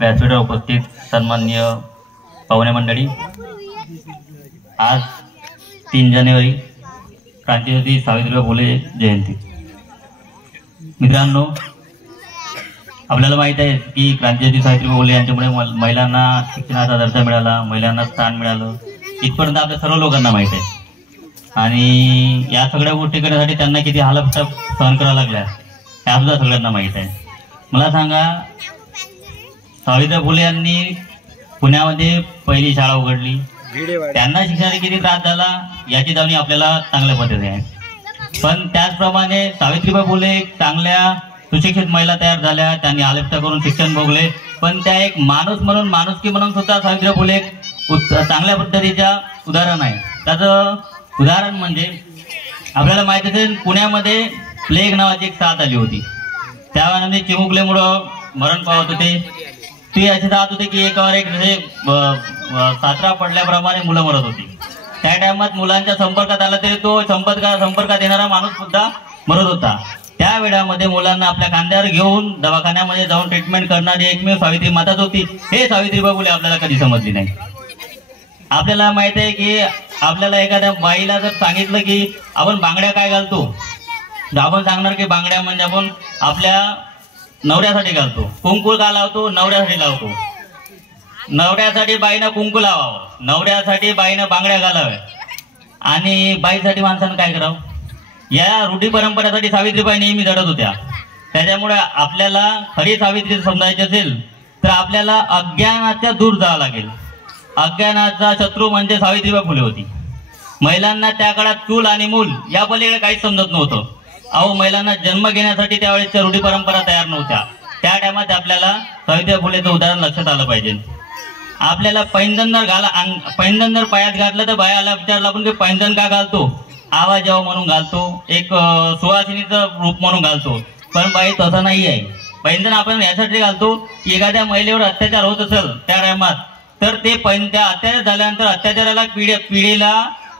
व्यासपीठावर उपस्थित सन्माननीय पाहुणे मंडळी, आज 3 जानेवारी क्रांतिज्योती सावित्रीबाई फुले जयंती। मित्रांनो, आपल्याला माहित आहे की क्रांतिज्योती सावित्रीबाई फुले यांच्यामुळे महिलांना शिक्षणाचा दर्जा मिळाला, महिलांना स्थान मिळालं, इथपर्यंत आपल्या सर्व लोकांना माहित आहे। आणि या सगळ्या गोष्टी करण्यासाठी त्यांना किती हालत सहन करावं लागल्या हे सुद्धा सगळ्यांना माहित आहे। मला सांगा, सावित्रीबाई फुले यांनी पुण्यामध्ये पहिली शाळा उघडली, त्यांना शिक्षणाचा किती त्रास झाला याची जाणीव आपल्याला चांगल्या पद्धतीने आहे। पण त्याचप्रमाणे सावित्रीबाई फुले चांगल्या सुशिक्षित महिला तयार झाल्या, त्यांनी आलेपता करून शिक्षण भोगले, पण त्या एक माणूस म्हणून, माणुसकी म्हणून सुद्धा सावित्रीबाई फुले एक चांगल्या पद्धतीच्या उदाहरण आहे। त्याचं उदाहरण म्हणजे आपल्याला माहित असेल, पुण्यामध्ये प्लेग नावाची एक साथ आली होती, त्यामध्ये चिमुकलेमुळं मरण पावत होते। ती अशी साथ होती की एकावर एक जसे सातरा पडल्याप्रमाणे मुलं मरत होती। त्या टायमात मुलांच्या संपर्कात आला तरी तो संपर्कात येणारा माणूस सुद्धा मरत होता। त्या वेळामध्ये मुलांना आपल्या खांद्यावर घेऊन दवाखान्यामध्ये जाऊन ट्रीटमेंट करणारी एकमेव सावित्री माताच होती। हे सावित्रीबाई फुले आपल्याला कधी समजली नाही। आपल्याला माहित आहे की आपल्याला एखाद्या बाईला जर सांगितलं की आपण बांगड्या काय घालतो, आपण सांगणार की बांगड्या म्हणजे आपण आपल्या नवऱ्यासाठी घालतो। कुंकू का लावतो? नवऱ्यासाठी लावतो। नवऱ्यासाठी बाईनं कुंकू लावावं, नवऱ्यासाठी बाईनं बांगड्या घालाव्या, आणि बाईसाठी माणसानं काय करावं? या रूढी परंपरेसाठी सावित्रीबाई नेहमी लढत होत्या। त्याच्यामुळे आपल्याला खरी सावित्री समजायची असेल तर आपल्याला अज्ञानाच्या दूर जावं लागेल। अज्ञानाचा शत्रू म्हणजे सावित्रीबाई फुले होती। महिलांना त्या काळात चूल आणि मूल या पलीकडे काहीच समजत नव्हतं। अहो, महिलांना जन्म घेण्यासाठी त्यावेळेच्या रूढी परंपरा तयार नव्हत्या। त्या टायमात आपल्याला सावित्रीबाई फुलेचं उदाहरण लक्षात आलं पाहिजे। आपल्याला पैंजण जर पायात घातलं तर बायाला विचारलं आपण की पैंजण का घालतो? आवाज यावं म्हणून घालतो, एक सुवासिनीचं रूप म्हणून घालतो। पण बाई तसं नाही आहे। पैंजण आपण यासाठी घालतो की एखाद्या महिलेवर अत्याचार होत असेल त्या टायमात, तर ते त्या अत्याचार झाल्यानंतर अत्याचाराला पिढीला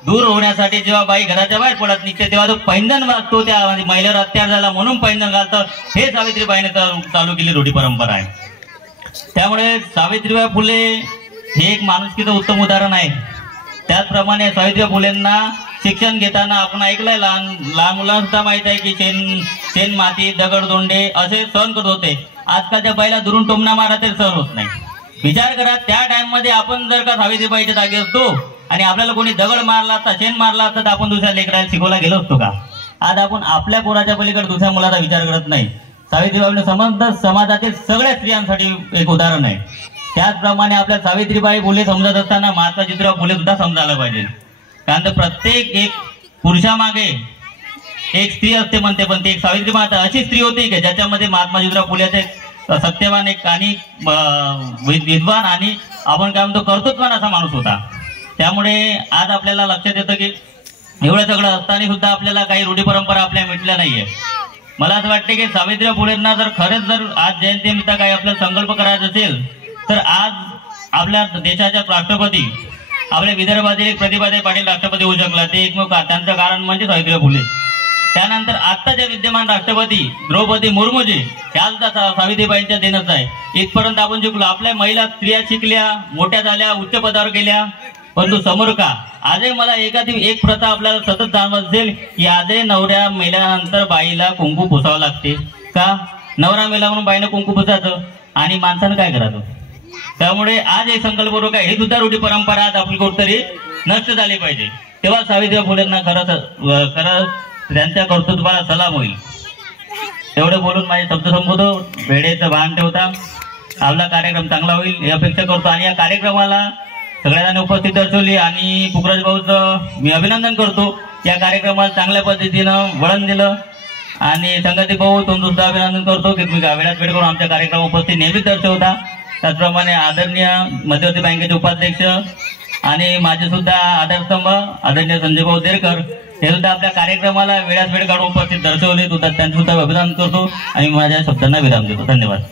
दूर होण्यासाठी जेव्हा बाई घराच्या बाहेर पडत निघते तेव्हा तो पैंजण वाजतो, त्या महिलेवर अत्याचार झाला म्हणून पैंजण घालतं। हे सावित्रीबाईने चालू केली रूढी परंपरा आहे। त्यामुळे सावित्रीबाई फुले हे एक माणुसकीचं उत्तम उदाहरण आहे। त्याचप्रमाणे सावित्रीबाई फुलेंना शिक्षण घेताना आपण ऐकलंय, लहान मुलांना सुद्धा माहित आहे की शेण माती दगडदोंडे असे सहन करत होते। आजकालच्या बाईला दुरून टोमणा मारा तरी सहन होत नाही। विचार करा, त्या टाइम मध्ये आपण जर का सावित्रीबाईच्या जागी असतो आणि आपल्याला कोणी दगड मारला असता, शेण मारला असता, तर आपण दुसऱ्या लेकराला शिकवला गेलो असतो का? आज आपण आपल्या पोराच्या पलीकडे दुसऱ्या मुलाचा विचार करत नाही। सावित्रीबाई समाजातील सगळ्या स्त्रियांसाठी एक उदाहरण आहे। त्याचप्रमाणे आपल्या सावित्रीबाई फुले समजत असताना महात्मा ज्योतिराव फुले सुद्धा समजायला पाहिजे। कारण प्रत्येक एक पुरुषामागे एक स्त्री असते म्हणते, पण ती एक सावित्री माता अशी स्त्री होती की ज्याच्यामध्ये महात्मा ज्योतिराव फुलेचे सत्यवान एक आणि विद्वान आणि आपण काय म्हणतो कर्तृत्वान असा माणूस होता। त्यामुळे आज आपल्याला लक्षात येतं की एवढं सगळं असताना सुद्धा आपल्याला काही रूढी परंपरा आपल्या मिटल्या नाहीये। मला असं वाटतं की सावित्रीबाई फुलेंना जर खरंच जर आज जयंतीनिमित्त काही आपल्याला संकल्प करायचा असेल तर आज आपल्या देशाच्या राष्ट्रपती, आपल्या विदर्भातील एक प्रतिभाताई पाटील राष्ट्रपती होऊ शकला, ते एकमेव त्यांचं कारण म्हणजे सावित्रीबाई फुले। त्यानंतर आत्ताच्या विद्यमान राष्ट्रपती द्रौपदी मुर्मूजी त्या सुद्धा सावित्रीबाईंच्या देणंच आहे। इथपर्यंत आपण शिकलो, आपल्या महिला स्त्रिया शिकल्या, मोठ्या झाल्या, उच्च पदावर गेल्या, परंतु समोर का आजही मला एक प्रथा आपल्याला सतत जाणवत असेल की आजही नवऱ्या मेल्यानंतर बाईला कुंकू पुसावं लागते का? नवरा मेला म्हणून बाईनं कुंकू पुसायचं आणि माणसानं काय करायचं? त्यामुळे आज एक संकल्पपूर्वक आहे, ही सुद्धा रूढी परंपरा आज आपली कुठेतरी नष्ट झाली पाहिजे। तेव्हा सावित्रीबाई फुलेंना खरं त्यांच्या कर्तृत्वाला सलाम होईल। एवढं बोलून माझे शब्द संबोधो, वेळेचं भान ठेवता, आपला कार्यक्रम चांगला होईल ही अपेक्षा करतो। आणि या कार्यक्रमाला सगळ्यांनी उपस्थित दर्शवली आणि पुखराज भाऊचं मी अभिनंदन करतो। या कार्यक्रमाला चांगल्या पद्धतीनं वळण दिलं आणि संगती भाऊ तुमचं सुद्धा अभिनंदन करतो की तुम्ही वेळात वेळ करून आमच्या कार्यक्रम उपस्थित नेहमीच दर्शवता। त्याचप्रमाणे आदरणीय मध्यवर्ती बँकेचे उपाध्यक्ष आणि माझे सुद्धा आधारस्तंभ आदरणीय संजय भाऊ देरकर हे सुद्धा आपल्या कार्यक्रमाला वेळात वेळ काढून उपस्थित दर्शवले, त्यांचं सुद्धा अभिनंदन करतो आणि माझ्या शब्दांना विराम देतो। धन्यवाद।